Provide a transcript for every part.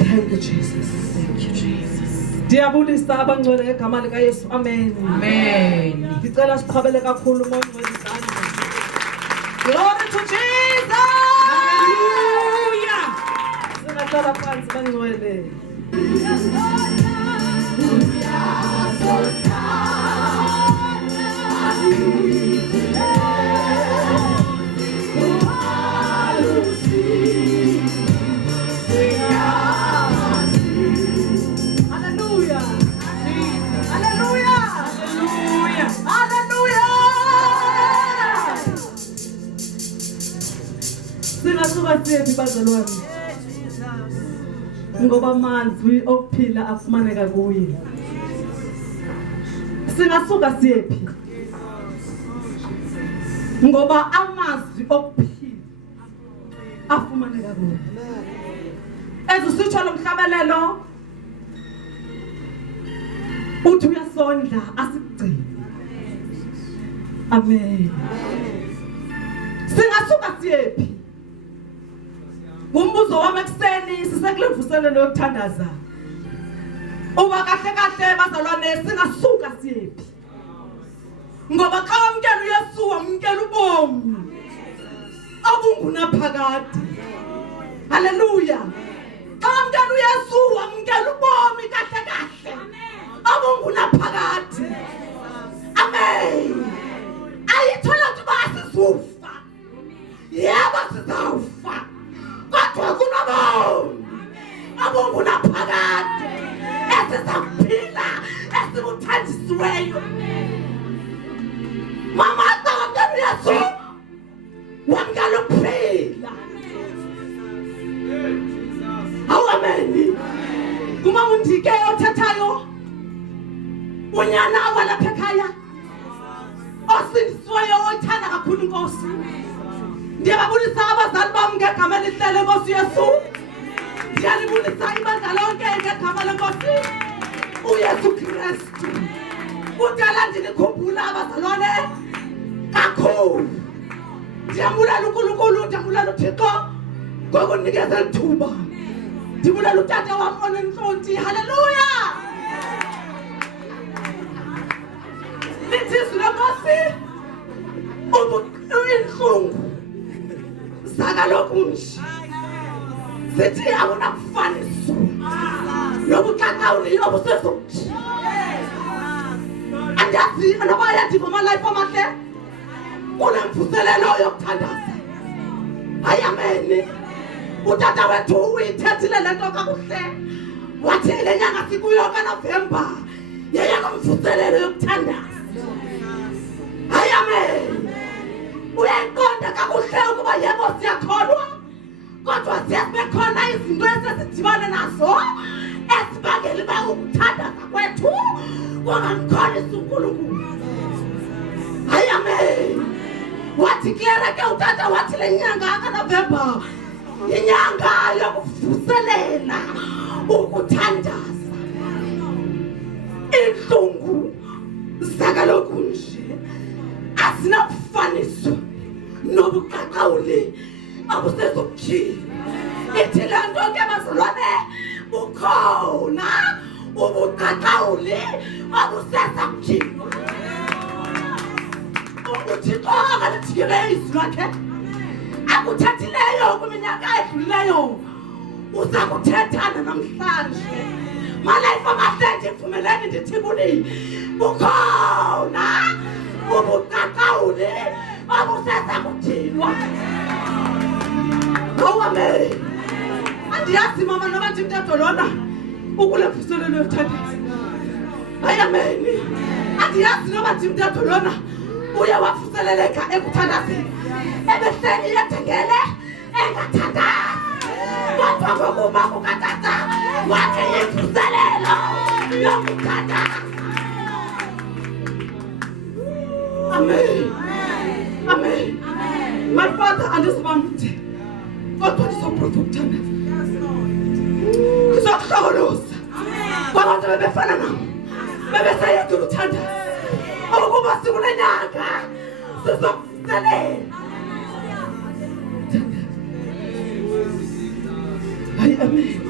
Thank you, Jesus. Thank you, Jesus. Ndiyabulisa abangcwele ngegama lika Yesu. Amen. Amen. Ngicela siqhabele kakhulu umoya wezandla. Glory to Jesus. Hallelujah. Singahlala phansi bangcwele. Singasuka siyephi bazalwane? Ngoba amazwi okuphila afumaneka kuye. Singasuka siyephi? Ngoba amazwi okuphila afumaneka kuye. Ezisitsho lomhlabelelo uthi uyasondla asigcine. Amen. Singasuka siyephi? Ngumbuzo wami ekseni sisekule mvuselelo yokuthandaza. Uba kahle kahle bazalwane singasuka siyephi? Ngoba xa wamkela uYesu wamkela ubomi obungunaphakade. Haleluya. Xa wamkela uYesu wamkela ubomi kahle kahle obungunaphakade. Amen. Ayithola ukuba asizufa. Yebo sizawufa. Kodwa kunobomi obungunaphakade esizaphila esibuthandisiweyo. Mama xa wamkela uYesu wamkela ukuphila. Amen. Kuma undike othethayo unyana walapha ekhaya osindisiweyo othanda kakhulu inkosi. Ndiyababulisa abazali bami ngegama elihle lenkosi Yesu. Ndiyalibulisa ibandla lonke ngegama lenkosi uYesu Kristu. Kudala ndinikhumbula abazalwane kakhulu. Ndiyabulela uNkulunkulu, ndiyabulela uThixo ngokundinikeza ithuba. Ndibulela utata wami onentlonti. Haleluya. Lithi izwi lenkosi inhlungu zakaloku nje sithi akunakufaniswa nobuxaqawuli obusezokuthi. Andiyazi noba yadiva amalayifu amahle kule mvuselelo yokuthandaza. Hayi amen. Utata wethu uyithethile le nto kakuhle. Wathi le nyanga sikuyo kaNovemba yeyakumvuselelo yokuthandaza. Hayi amen. Uyayiqonda kakuhle ukuba yebo siyakholwa kodwa siyabekhona izinto esesidibane nazo esibangela uba ukuthandaza kwethu kungamkholisi uNkulunkulu. Hayi amen. Wathi kuyena ke utata wathi le nyanga kaNovemba inyanga yokuvuselela ukuthandaza. Inhlungu zakaloku nje azinakufaniswa nobuqaqawuli obusezokuthila. Ithi le nto ke bazalwane bukhona ubuqaqawuli obusezokuthila. UThixo akalithikele izwi lakhe akuthethileyo kwiminyaka edlulileyo uza kuthethana namhlanje. Malayifu amahle ndivumeleni ndithi kuni bukhona ubuqaqawuli obusezokuthilwa. Amen. Andiyazi mama noba ndimntatho lona ukule mvuselelo yokuthandaza. Hayi amen. Andiyazi noba ndimntatho lona uye wavuseleleka ekuthandazeni ebehleli yethengele engathandazi. Kodwa ngokuba kukatata wathi yimvuselelo yokuthandaza. Amen. Amen. My Father andisibamde kodwa ndizoprotha ukuthandaza. Ndizokuhlokoloza kwabantu bebefana nam bebesayedwa ukuthandaza ukuba sikule nyanga sizokuvuselela. Hayi amen.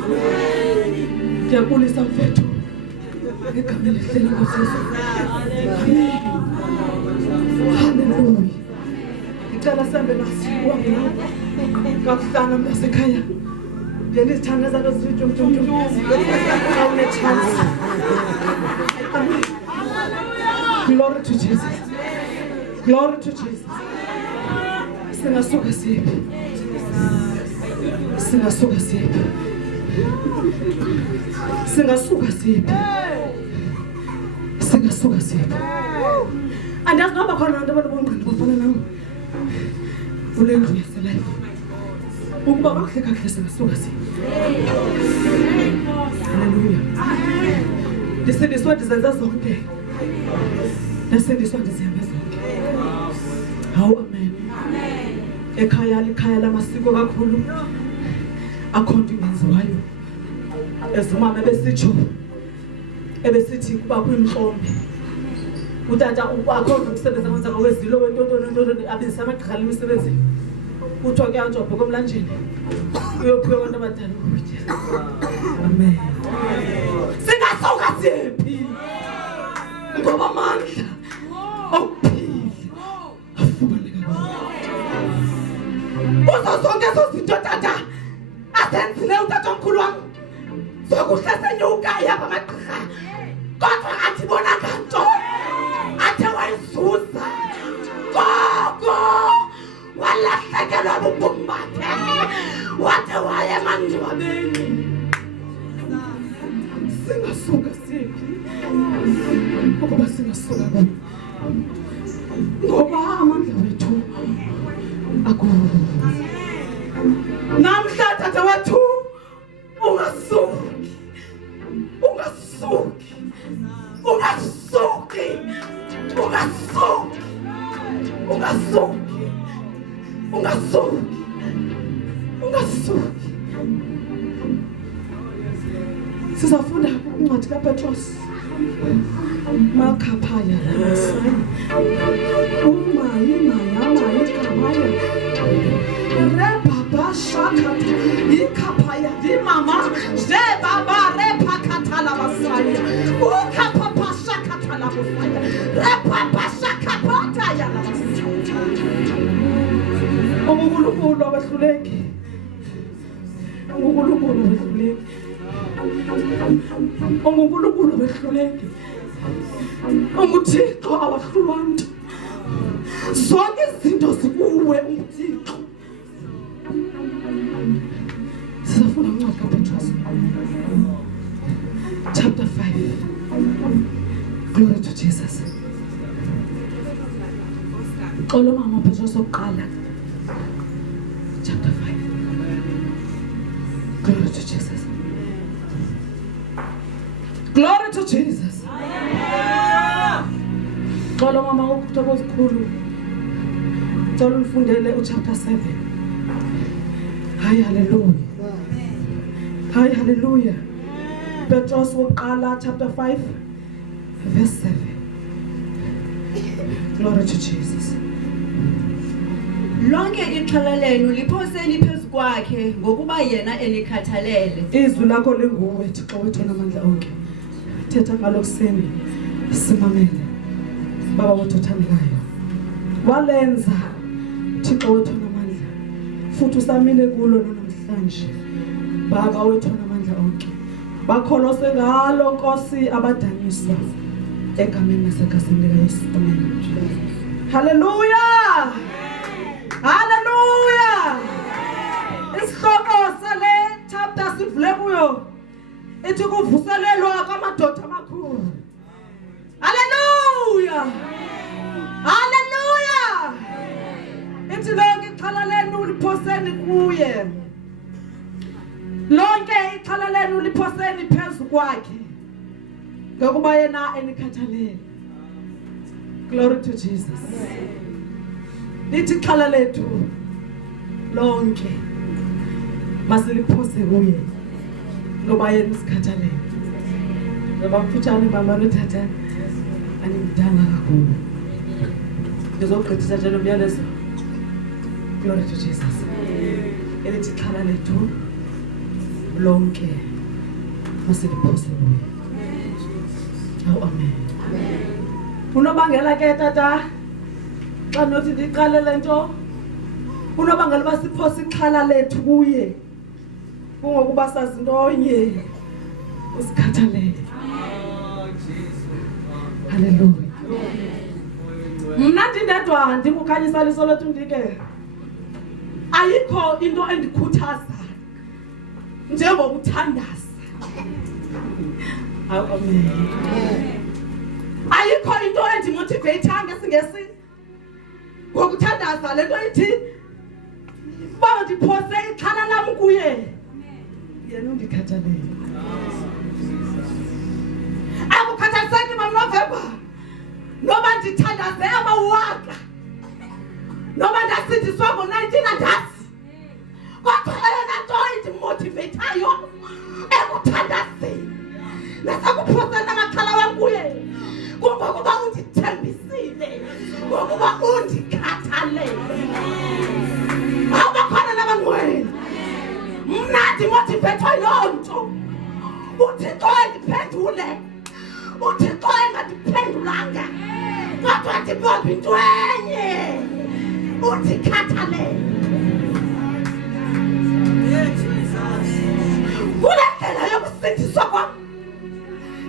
Ngiyabulisa mfethu. Egameni lehlele Nkosi. Amen. Hallelujah. Ngicela sembe nasiwa mina. Kakuhlanga mnasekhaya. Ngendithanda zazo zithi awune chance. Amen. Glory to Jesus. Glory to Jesus. Singasuka siphi. Singasuka siphi. Singasuka siphi. Singasuka siphi. Andazi noma khona abantu ababongqindi bafana nawe. Ulendlu yeselife. Ukuba kahle kahle singasuka siphi. Hallelujah. Ndisindiswa ndizenza zonke. Ndisindiswa ndizihamba zonke. Hawu amen. Ekhaya likhaya lamasiko kakhulu. Akhonto ingenziwayo. Ezimama ebesithi kuba kuyimhlombe. Utata akho umsebenzi awenza ngokwezilo wentonto abizisa amagqala imisebenzi. Kuthiwa kuyajobha komlanjeni. Uyophiwa abantu abadala ukutya. Amen. Singasuka siphi. Ngoba amandla okuphila afumaneka kuwe. Uzo zonke ezo zinto tata azenzile utata omkhulu wami. Zokuhlasenyuka yaba amagqirha. Kodwa athi bona kanto. Athe wayizuza. Gogo walahlekelwa bubomi bakhe. Wathe waya emangcwabeni. Singasuka siphi. Ukuba singasuka kuwe. Ngoba amandla wethu akuwo. Namhla tata wethu ungasuki. Ungasuki. Ungasuki. Ungasuki. Ungasuki. Ungasuki. Ungasuki. Sizafunda incwadi kaPetros. Makhapaya lamasana. Umayi kamaya. Rebaba shakata. Ikapaya di mama. Je baba repakata la basaya. Ukapapa shakata la basaya. Repapa shakapata ya la basaya. Ungulunkulu abahluleki. Ungulunkulu abahluleki. Ungulunkulu abahluleki. Unguthixo awahlulwa mntu. Zonke izinto zikuwe uThixo. Sizafunda incwadi kaPetros. Chapter 5. Glory to Jesus. Xolo mama Petros oqala. Chapter 5. Glory to Jesus. Glory to Jesus. Xolo mama ukuthokoza kukhulu. Xolo ufundele uchapter 7. Hayi hallelujah. Hayi hallelujah. Petros woqala chapter 5 verse 7. Glory to Jesus. Lonke ixhala lenu liphoseni phezu kwakhe ngokuba yena enikhathalele. Izwi lakho linguwe Thixo wethu namandla onke. Thetha ngalokuseni simamele. Baba wethu othandekayo. Walenza Thixo wethu namandla. Futhi usamile kulo namhlanje. Baba wethu namandla onke. Bakholose ngalo Nkosi abadaniswa egameni nasekasini likaYesu. Amen. Hallelujah. Hallelujah. Isihloko sale chapter sivule kuyo ithi kuvuselelwa kwamadoda amakhulu. Hallelujah. Hallelujah. Ithi lonke ixhala lenu liphoseni kuye. Lonke ixhala lenu liphoseni phezu kwakhe. Ngokuba yena enikhathalele. Glory to Jesus. Lithi ixhala lethu lonke masiliphose kuye. Ngoba yena usikhathalele. Ngoba mfutshane mama nothatha animdanga kakhulu. Ngizogqithisa nje nomyalezo. Glory to Jesus. Elithi ixhala lethu lonke masiliphose kuye. Awu amen. Unobangela ke tata xa nothi ndiqale lento unobangela basiphose ixhala lethu kuye kungokuba sazi ntonye usikhathalele. Hallelujah. Mna ndindedwa ndikukhanyisa liso lethu ndike ayikho into endikhuthaza njengokuthandaza. Amen. Ayikho into endimotivate ngesingesi ngokuthandaza lento ithi ba ndiphose ixhala lam kuye yena undikhathalele. Akukhathaliseki maNovember noba ndithandaze amawaka noba ndasindiswa ngo-19 andazi kodwa eyona nto indimotivateayo ekuthandazeni nasekuphoseni amaxhala wam kuye kungokuba undithembisile ngokuba undikhathalele. Awubakhona nabangcwele mna ndimotivathwa yiloo nto. uThixo endiphendule uThixo engadiphendulanga kodwa ndibopha into enye undikhathalele. Kule ndlela yokusindiswa kwam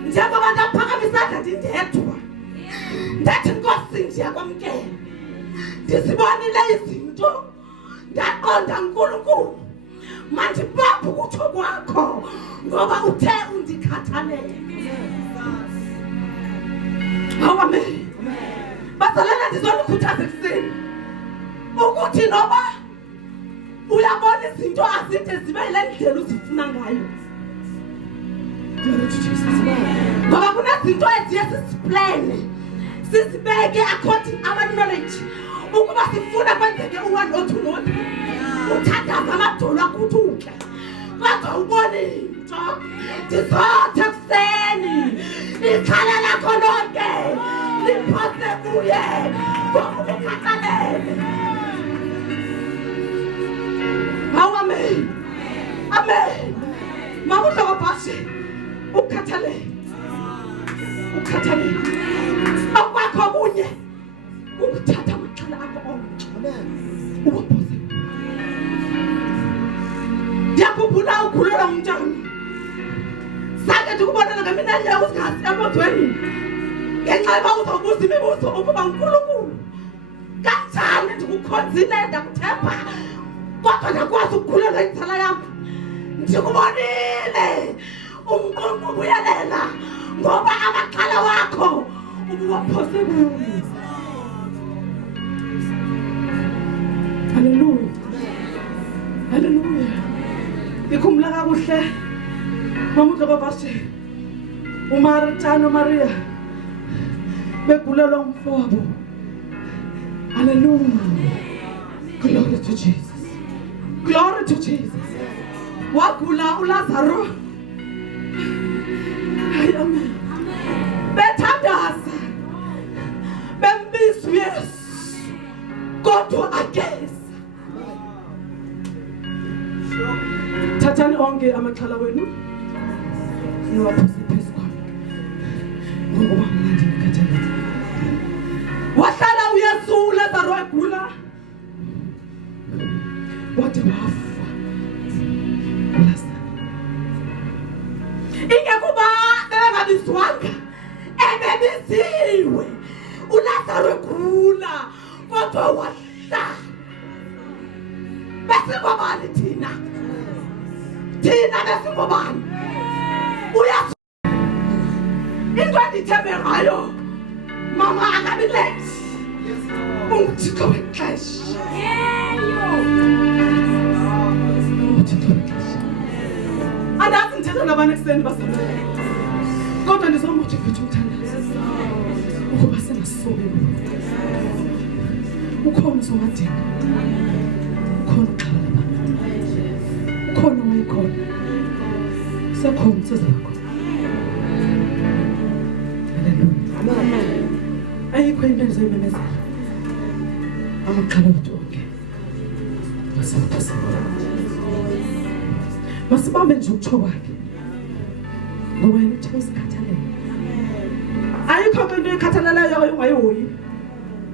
njengoba ndaphakamisa ndindedwa ndathi Nkosi ndiyakwamkela ndizibonile izinto ndaqonda Nkulunkulu mandibophe ukutho kwakho ngoba uthe undikhathalele. Amen. Basalela ndizonikhuthaza ekuseni ukuthi noba uyabona izinto azide zibe yile ndlela uzifuna ngayo. Ngoba kunezinto eziye siziplane sizibeke according our knowledge ukuba sifuna kwenzeke u-1 or 2 not uthandaza amadolo akuthuke kodwa ubone into ndizothi ekuseni ikhala lakho lonke liphose kuye ngokukhathalele. Hawu amen. Amen. Mabuhloko bhashi ukukhathalele. Ukukhathalele. Akwakho kunye ukuthatha amaxhala akho onke. Amen. Uwaphose. Ndiyakhumbula ukhulelwa umntana. Sake ndikubonela ngamina nyawo usingazi emotweni. Ngenxa yoba uzobuza imibuzo ukuba uNkulunkulu kanjani ndikukhonzile ndakuthemba kodwa ndakwazi ukukhulelwa inzala yam. Ndikubonile uNkulunkulu ubuyelela ngoba amaxhala wakho ubuwaphose kuye. Hallelujah. Hallelujah. Ikhumbula kakuhle mamuhloko bhashi uMartha noMaria begulelwa umfowabo. Hallelujah. Glory to Jesus. Glory to Jesus. Wagula uLazaro. Amen. Bethandaza. Bembiza uYesu. Kodwa ageza. Thathani onke amaxhala wenu niwaphose phezu kwami ngokuba mna ndikhathalele. Wahlala uYesu uLazaro egula wade wafa uLazaro. Ingekuba bengabizwanga ebebiziwe uLazaro egula kodwa wahlala. Besingobani thina besingobani uYesu into endithembe ngayo mama akabi late uThixo wexesha. Andazi ndithetha nabani ekuseni basebenza kodwa ndizomotivate umthandazo ukuba singasobi ukhona uzowadinga ukhona uxhala labantu ukhona wayikhona sekhona umsebenzi wakho. Hallelujah. Amen. Ayikho into endizoyimemezela amaxhala wethu onke masibambe nje ukutsho kwakhe ngoba yena uthe usikhathalele. Ayikho into ekhathalelayo ongayihoyi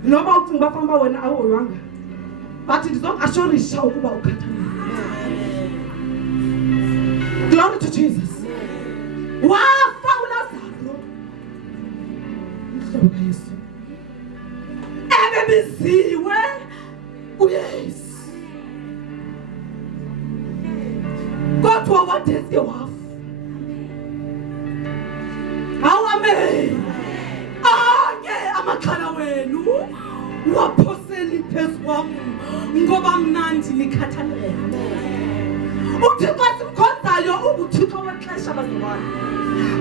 noba ucinga bafamba wena awuhoywanga, but ndizokuassurisha ukuba ukhathalele. Glory to Jesus. Wafa uLazaro umhlobo kaYesu, ebebiziwe uYesu, kodwa wadeske wafa. Amen. Ake amakhala wenu waphoseni phezu kwami ngoba mnandi nikhathalele. uThixo simkhonzayo ubuThixo wexesha bazalwane.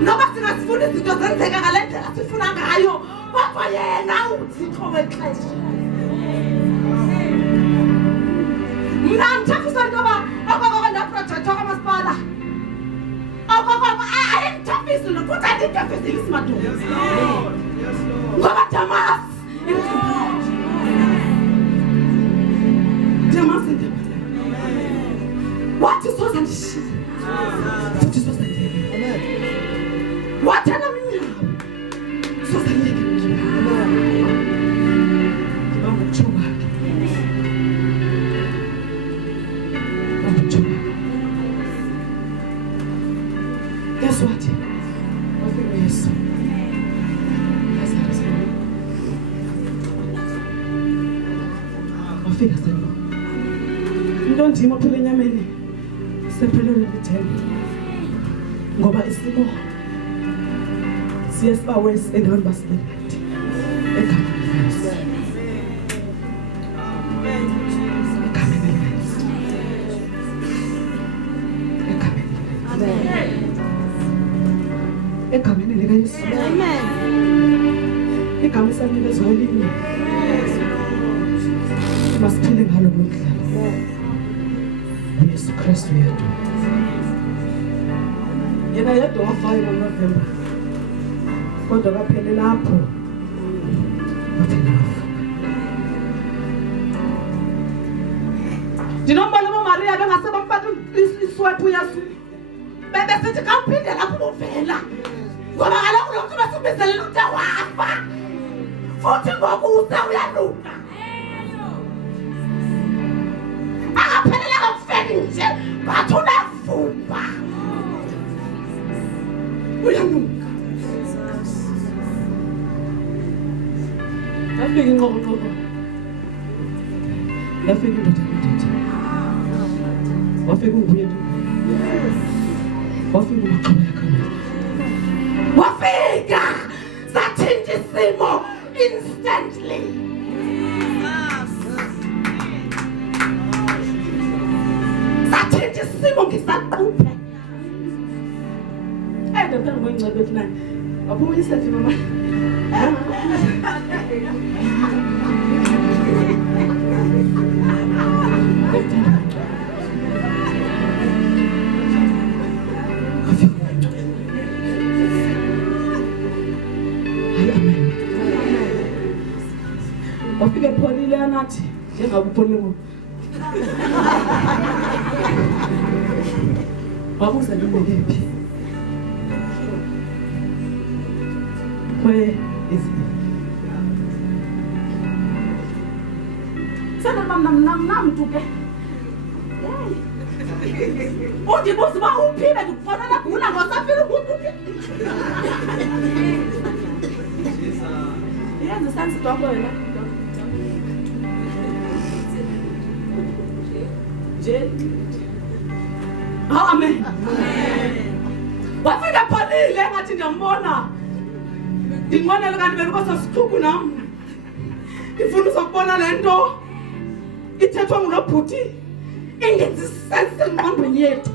Noba singasifuna izinto zenzeka ngale ndlela sifuna ngayo, kodwa yena uThixo wexesha. Mna ngithafisa intoba okoko ndaprojektha kwamasipala. Okoko ayingithafisi nokuthi andithafisile isimadoda. Yes Lord. Yes Lord. Ngoba Damas. Damas indabala. Wathi soza ndishisa. Futhi soza ndiyeke. Amen. Wathana mina. Soza ndiyeke mina. Amen. Bamuchuba. Bamuchuba. Guess what? Wafika Yesu. Wafika sena. Into ndima phela enyameni. Sephelele lithemba. Ngoba isimo siyesiba wesi endaweni basilebeti. Ekhaya. Egameni likaYesu. Amen. Igama esanikeza olinye. Masiphile ngalo lomdlalo. Yesu Kristu yedwa. Yena yedwa wafayo ngoNovemba. Kodwa kaphele lapho. Wathina wafa. Ndinombona uMaria bengase bamfaka iswephu uYesu. Bebesithi kaphinde lapho uvela. Ngoba kaloku lo mntu besibizelela ukuthi wafa. Futhi ngokusa uyanuka. Akaphelelanga kufeni nje, bathi unavumba. Uyanuka. Yafika inqobo. Yafika indoda. Wafika unguye. Wafika umaqhuba yakhe. Wafika sathinta isimo instantly. Sathinta isimo ngisaquphe. Ndabona ngoyincebe ethi nani. Waphuma isethi mama. Wafike pholile anathi njengabupholile ngoku. Wabuza ngelephi. Where is he? Sana nam tuke. Udibuza ba uphile ukufanele gula ngosafile ukuthi. Yenza sansi dokho wena. Amen. Wafika pholile ngathi ndiyambona. Ndinqonela kanti belukosa sithuku nam. Ndifuna uzokubona lento ithethwa ngulobhuti ingenzi sense engqondweni yethu.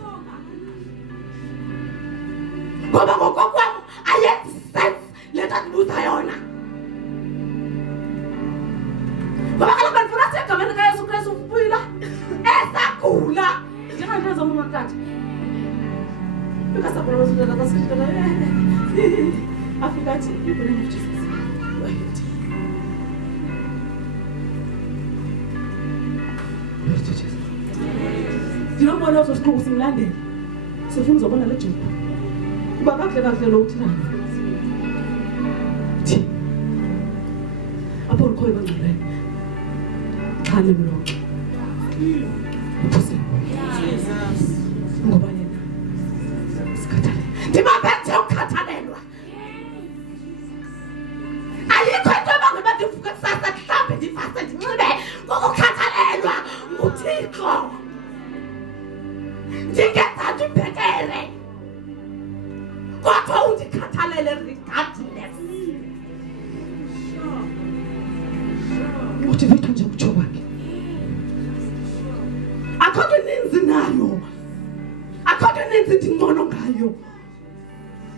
Ngoba ngokokwam ayenzi sense lento ndibuza yona. Ngoba kaloku ndifuna sithi egameni likaYesu Kristu ubuyila esagula njengento zomama kathe. Because I was going to say, I forgot to believe Jesus. Wait. Wait, Jesus. You know what else was cool in London? So things are going to let you. Uba kahle lo uthini? Thi. Apho ukhoyo bangcwele. Khale lo. Uphuse. Ngoba yena. Sikhathalele. Ndibaphethe ukukhathalelwa. Ayikho into abangaba ndivuke kusasa mhlawumbe ndifase ndinxibe ngokukhathalelwa nguThixo. Ndingenza nje ibhetere. Kodwa undikhathalele regardless. Motivate nje kutsho kwakhe. Akho nto ninzi nayo. Akho nto ninzi ndingcono ngayo.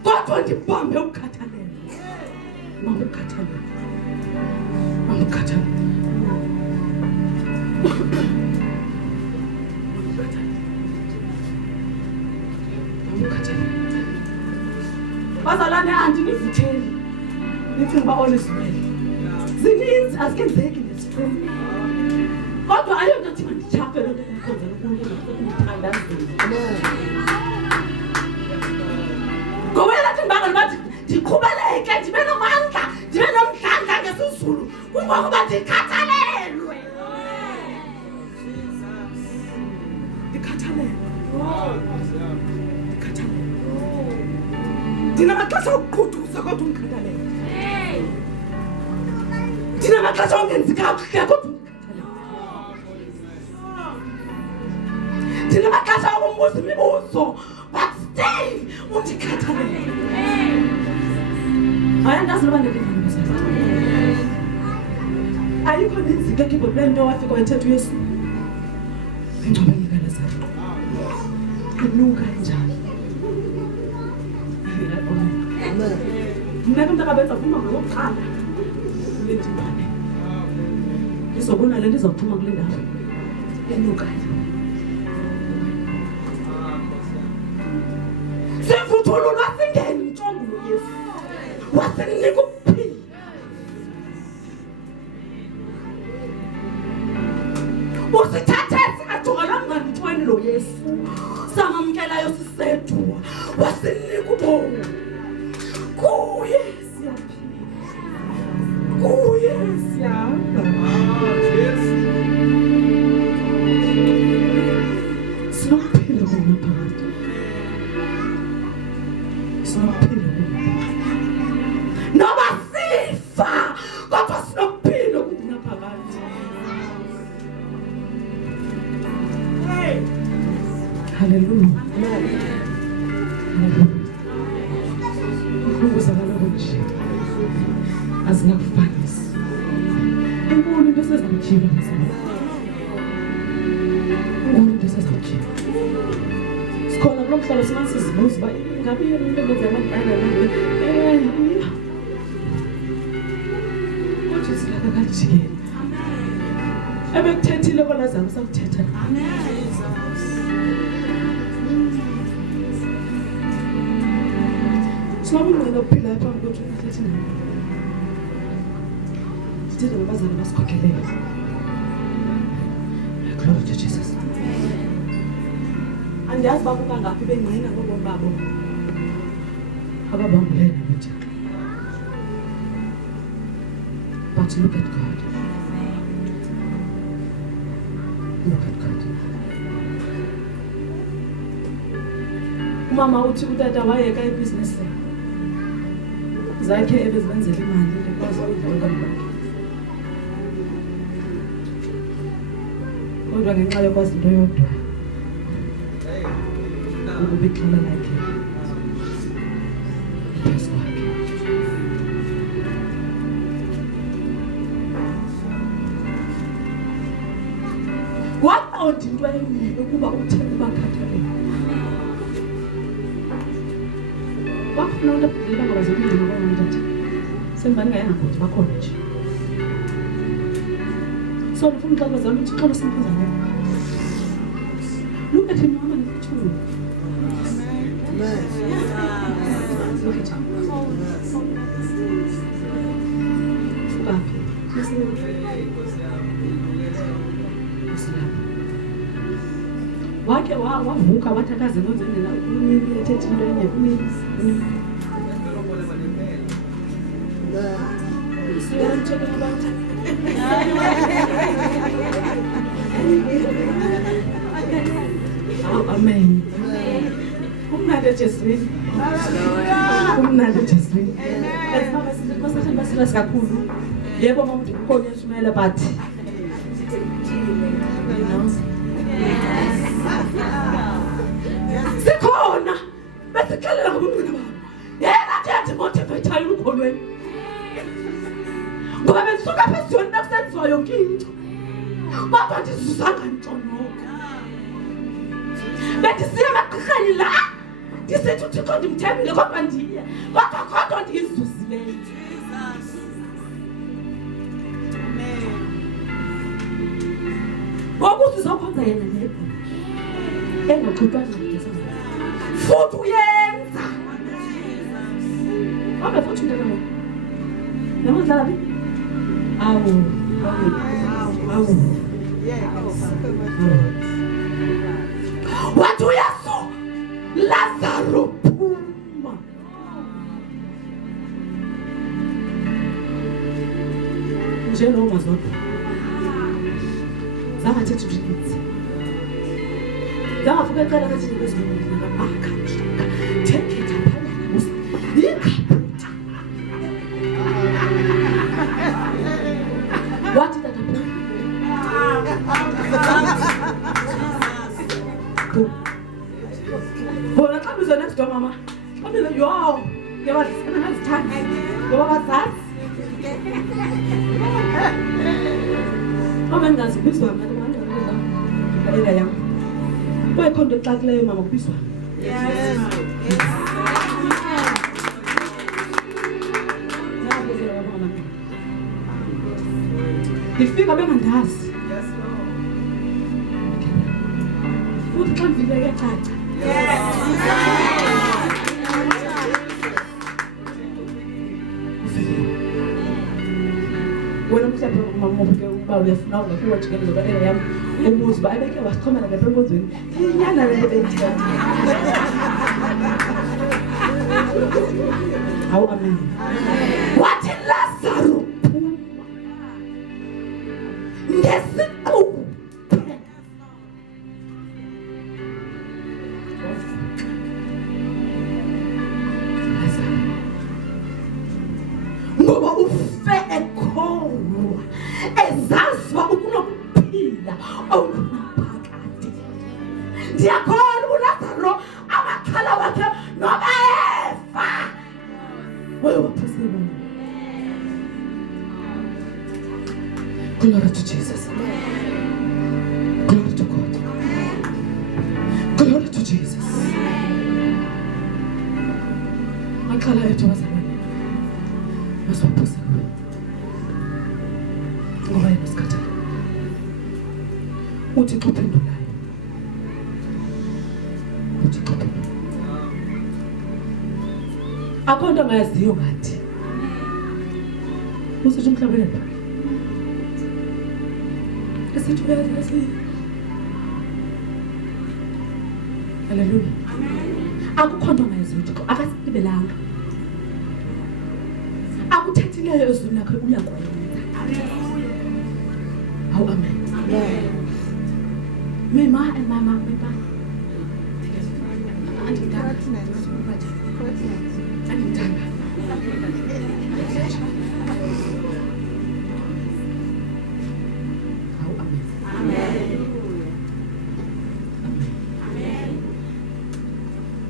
Kodwa ndibambe ukukhathalele. Mamukhathalele. Mamukhathalele. Bazalwane andinivutheli. Nithi ngiba honest well. Zininzi azikenzeki nesiqini. Kodwa ayonto athi mandichafe lo nto kumkhonzela uNkulunkulu ngokundithandazela. Ngoba lathi ngibanga bathi ndiqhubeleke ndibe nomandla, ndibe nomdlandla ngesizulu. Kungokuba ndikhathalelwe. Ndikhathalelwe. Ndinamaxesha okuqhuduza kodwa undikhathalele. Ndinamaxesha ongenzi kakuhle kodwa undikhathalele. Ndinamaxesha okumbuza imibuzo but still undikhathalele. Ayandazi noba ndikuvana bezala. Ayikho ninzi ke kule nto wafika wethetha uYesu. Engcwabeni kaLazaro. Kunuka njani? Mna ke umntaka benza phuma ngokuqala kule ndibane. Ndizobona le ndizophuma kule ndawo. Enuka. Sivuthululwa singene intshongulo Yesu. Wasinika ukuphila. Usithathe singajongelanga ngantweni lo Yesu. Samamkelayo sisedwa. Wasinika ubomi. Kuye siyaphila. Kuye siyahamba. Sinokuphila kunaphakade. Sinokuphila kunaphakade. Noba sifa, kodwa sinokuphila kunaphakade. Hallelujah. Hallelujah. Ukuzalana konje azinakufanisa. Inkulu into esezamjila mzala. Inkulu into esezamjila. Sikhona kulo mhlaba simase sizibuza uba ngabe yena into engenza abantwana nabo. Kodwa silaka kanjikela. Ebekuthethile koLazaro sakuthetha. Amen. Sinabungqina ukuphila apha mntu uthethe naye. Sithethe ngabazali basikhokheleyo. Glory to Jesus. Andiyazi uba kukangaphi bengqina ngobomi babo. Ababambileyo nakuthi. But look at God. Look at God. Umama uthi utata wayeka ibhizinesi zakhe ebezibenzela imali lekwazi ukudlala bakhe. Kodwa ngenxa yokwazi into yodwa. Ukuba ixhala lakhe. Phezu kwakhe. Waqonda into emini ukuba uthe ubakhathalele. Wakufuna umuntu abhidlela ngoba zokungcina kwabo mntata. Sembani ngayangabhodi bakhona nje. So ufuna uxaxa zami uthi xolo simbuza ngayo. Look at him mama nethuba. Amen. Look at him. Wake wavuka wathi akaze nozendela uNqulo ethetha into engekho See what I'm talking about? Oh, amen. Umnandi eJeswini. Umnandi eJeswini. Masakhe basira kakhulu. Yebo mama ukhona eNtshumayelo but sikhona besikhalela ngomncane babo. Yena nje motivate ukholweni. Ngoba besuka phezulu nakusenziwa yonke into. Kodwa ndizuzanga ntshonoko. Bendisiya emagqirheni la. Ndisithi uThixo ndimthembile kodwa ndiye. Kodwa ndizuzile. Ngoku sizokhonza yena yedwa. Engaxutwanga ngezandla. Futhi uyenza. Wabe futhi into leyo. Namandla laphi? Awu. Wathi uYesu Lazaro phuma. Nje lo mazodwa. Zangathetha ukuthi. Zangafuka ecala kathi ngizobona ngabakha. Take it apha. What did that happen? Bona xa bizo next door mama. Xa bizo yo. Ngiyabazisana ngazithanda. Ngoba bazazi. Mama ngazibizwa ngathi abantu ngale yam. Bayikho into exakileyo mama kubizwa. Yes. Ndifika bengandazi. Yes Lord. Futhi xa ndifike ecaca. Yes. Wena mhlawumbe mama ubeke uba uyafuna ukufuna ukujikela ngoba yam umuzi bayibeke wasichomela ngapha embozweni. Inyana le bentsha. Hawu amen. Wathi Lazaro ngesiqubu ngoba ufe ekholwa ezazwa ukunokuphila okunaphakade. Ndiyakholwa uLazaro amakhala wakhe noba efa. Wewe waphosela. Glory to Jesus. Glory to God. Glory to Jesus. Makhala ethu wazalwane. Maswaphosa kuwe. Ngoba yena usikhathala. Uthi xa uphendulayo. Uthi xa uphendulayo. Akho nto ongayaziyo ngathi. Usithi umhlabelele. Hallelujah. Akukho nto ongayaziyo uThixo akasibelanga. Akuthethileyo ezwini lakhe uyakwenza. Hawu amen. Mama and mama. Anditanda.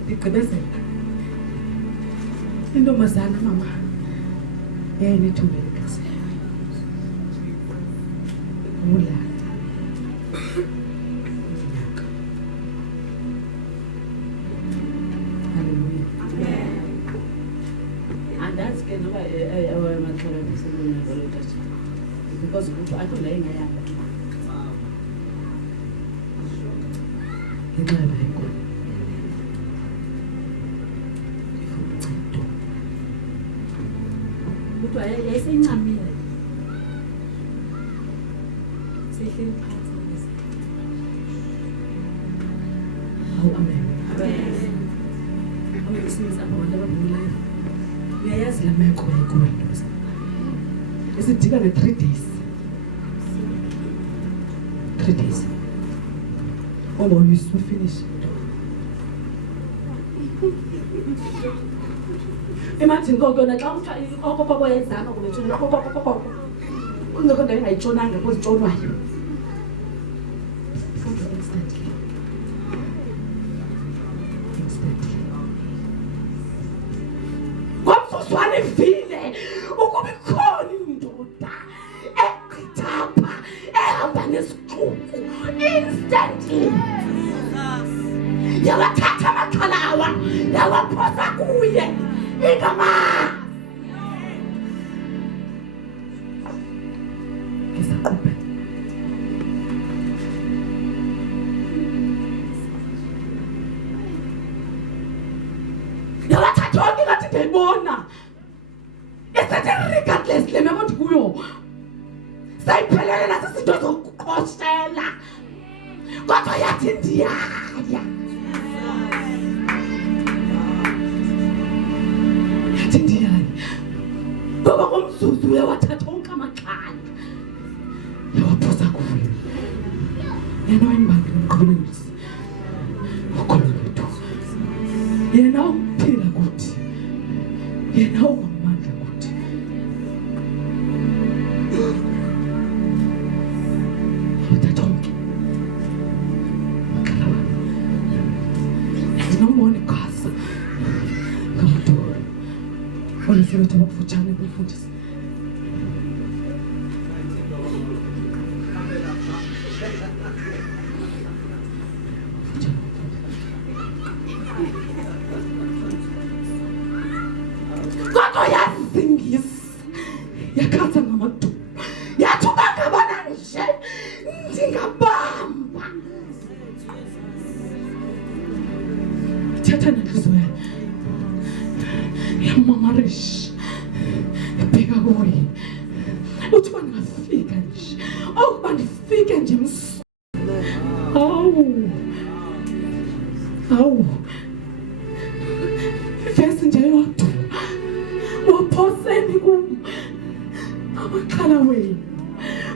Ndikugqibezela. Intombazana mama yayinethumbe legazi. Ulata. Hallelujah. And that's kind of our material because I don't like my yayisencamile sihleli phansi. Hawu amen. since abantu ababonileyo niyayazi la meko ekuyo ntoza isidika nge 3 days 3 days ngoba uYesu finish imagine kokona xa uthi okoko yezama kunetshona kokoko ungekho ndayo engayitshonanga kozitshonwayo ngomzuzwana ivile ukuba ikhona indoda egqithapha ehamba nesixuku instantly yawathatha amakhala awa yawaphosa kuye igama ngisaqhubhe yawathatha onke ngathi ndiyayibona esethi regardless le meko ndikuyo sayiphelele nasizinto zokuqoshela kodwa yathi ndiyaya yathi ndiyaya ngoba ngomzuzu uyawathatha onke amakhala yawaphosa kuyo yena wayimbangi ngqobelengisi ukhona bethu yena uphila kuthi yena ungamandla kuthi yawathatha onke amakhala wami ndinombona igasa ngamadolo onesebethu abakufutshane kumfundisi kodwa yazingisa yakhatha ngamadolo yathi uba ngabana nje ndingabamba thetha nenhliziyo yayo yamamarisha ibheka kuye uthi uba ndingafika nje okuba ndifike nje awu ifesi nje yodwa waphoseni kum amakhala wenu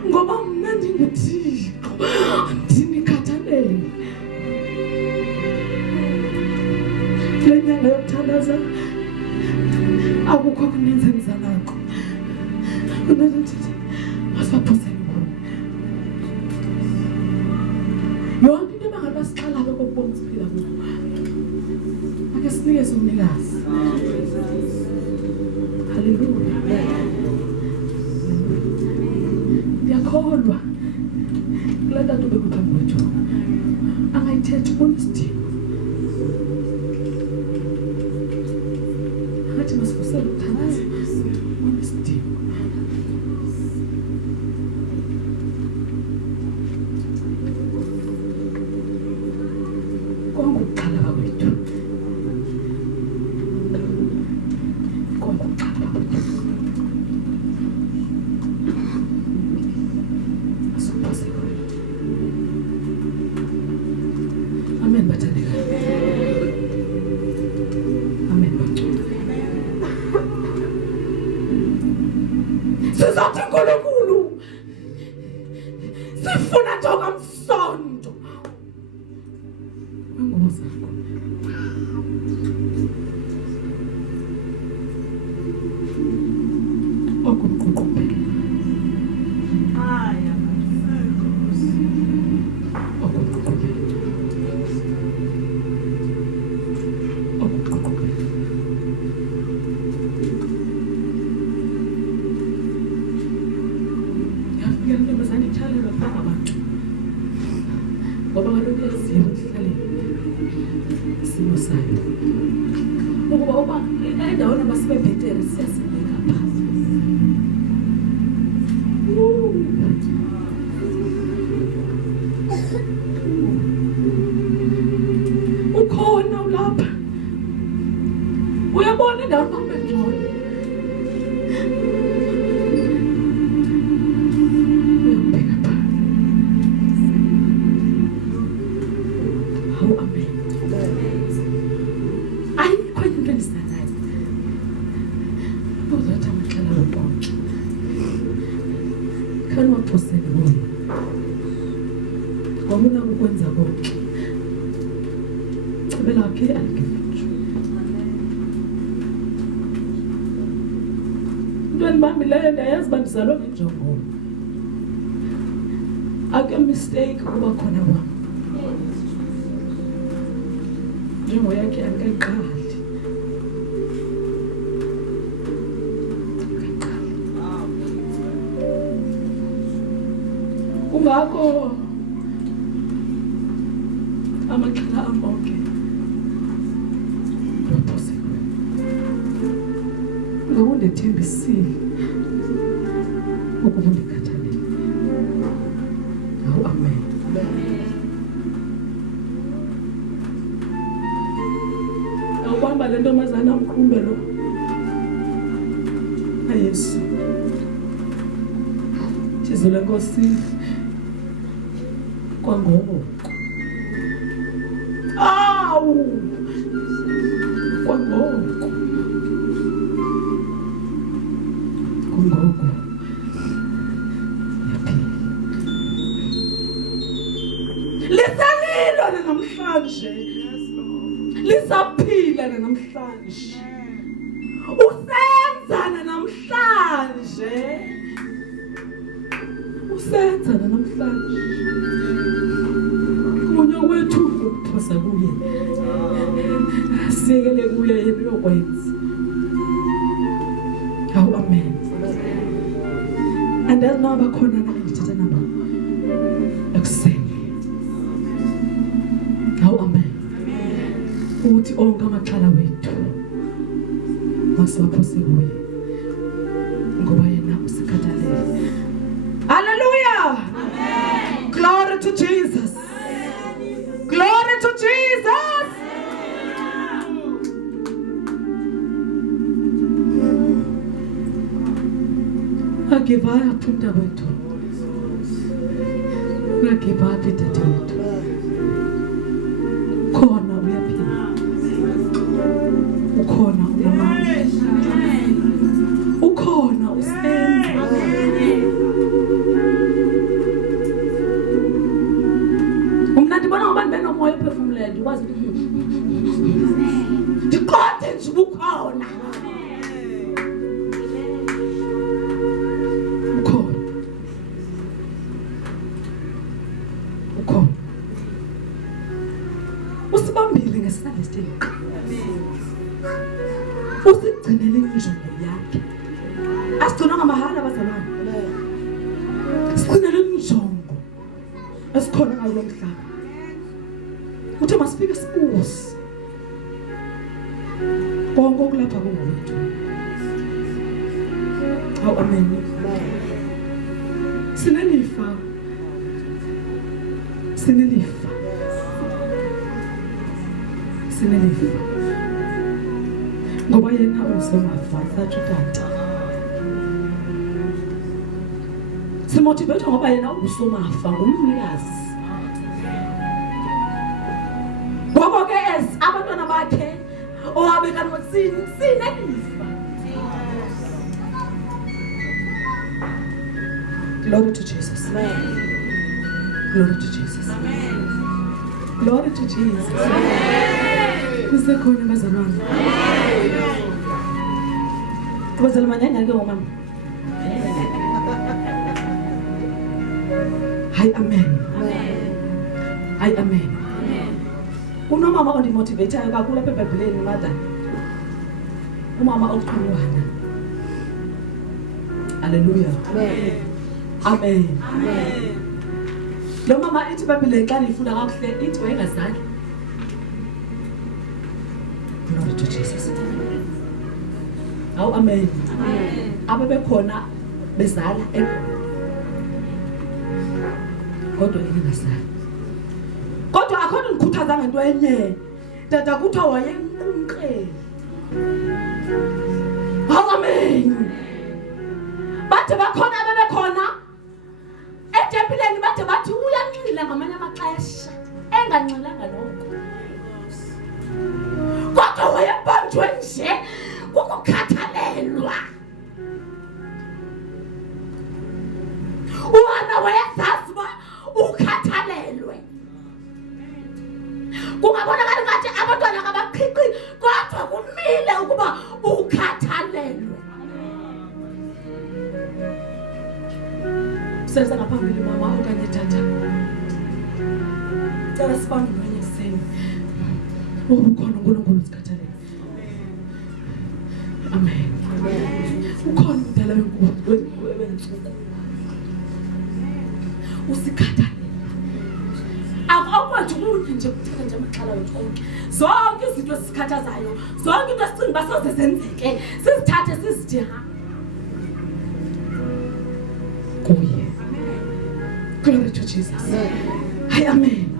ngoba mna ndinguThixo ndinikhathalele kule nyanga yokuthandaza akukho kuninzi enizanako masibaphoseni kum yonke into bangabe sixhalabe kokubona siphila kuko ake sinikeze umnikazi haleluya ndiyakholwa kule nto bekuphambi kwethu angayithethi kunesidingo angathi masivusele ukuthandaza kunesidingo kongukuxhalaba kwethu Amen bathandeka. Amen bacula. Sizothi uNkulunkulu sifuna nje okamsondo wengubo zakho. Okuququbela. Aya Nkosi. Okuququbela. Ngoba kaloku yaziyo ukuhlale isimo sayo ukuba uba endaweni abasibe bhetere siyasibeka phasi ukhona ulapha uyabona indawo bakube ngcono ayikho masaphosele kuye. Kwamuna ukwenza konke. Cebela ke alikefu. Ntweni bami leyo ndayazi bandizalwa ngenjongo. Ake mistake kuba khona kwami. Njengo yakhe angayiqali. Kungakho amaxhala amonke waphoseka. Ngokundithembisile ukuba undikhathalele. Amen. Awubamba le ntombazana umqhumbe lo. Yesu. Thizile Nkosi. Kwangoko. Awu. Kwangoko. Kwangoko. Lisalilo namhlanje. Lisaphila namhlanje. Usenzana namhlanje. Usenzana namhlanje. Kunye wethu ukuphosa kuye. Sikele kuye yini yokwenza. Hawu amen. Andazi noma bakhona nabangithatha nabo. Ekseni. Hawu amen. Uthi onke amaxhala wethu masiwaphose kuye. Ngoba yena usikhathalele. Hallelujah. Amen. Glory to Jesus. Amen. Glory to Jesus. Agivaya phunda wethu. Agivaya phithathe wethu. Khona uyaphila. Ukhona unamandla. Ukhona usenza. Umnandi bona ngoba benomoya ophefumulayo ndikwazi ndiqonde nje ubukhona. Ukhona. Usibambile ngesandla esithile. Usigcinele injongo yakhe. Asigcina ngamahala abazalwane. Sigcinele injongo esikhona kulo mhlaba. Uthe masifike sibuze. Konke okulapha kuwethu. Hawu amen. Sinelifa. Sinelifa. Sinelifa. Ngoba yena uzomafa sathi tata. Simotivate ngoba yena uzomafa ngumnikazi. Ngoba ke abantwana bakhe owabeka notsini sinelifa. Glory to Jesus. Amen. Glory to Jesus. Amen. Glory to Jesus. Amen. Kusekhona bazalwane. Amen. Bazalwane nyanya ke mama. Hi amen. Amen. Hi amen. Amen. Unomama ondimotivateayo kakhulu apha eBhayibhelini mother. Umama oqhulwana. Hallelujah. Amen. Amen. Amen. Lo mama ithi iBhayibheli xa nifunda kakuhle ithi wayengazali. Glory to Jesus. Hawu amen. Amen. Ababekhona bezala kodwa engazali. Kodwa akhona ngikhuthaza ngento enye. Tata kuthiwa wayenqunqele. Hawu amen. Bathe bakhona abebekhona etempileni bathe bathi uyanxila ngamanye amaxesha enganxilanga noko. Kodwa wayebanjwe nje ukukhathalelwa. Uselisa ngaphambili mama okanye tata. Cela sibambe kwenye kuseni. Ukhona uNkulunkulu usikhathalele. Amen. Ukhona umdala wentsuku. Usikhathalele. Akwathi kunye nje kuthetha nje amaxhala wethu onke. Zonke izinto esikhathazayo, zonke into esicinga basoze zenzeke, sizithathe sizithi ha. Kuye. Glory to Jesus. Hey, amen.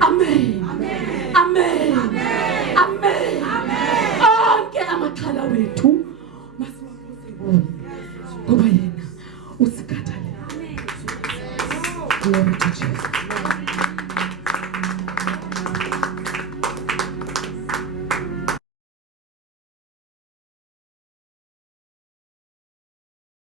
Amen. Amen. Amen. Onke amaxhala wethu masiwaphose kuye. Ngoba yena usikhathalele. Glory to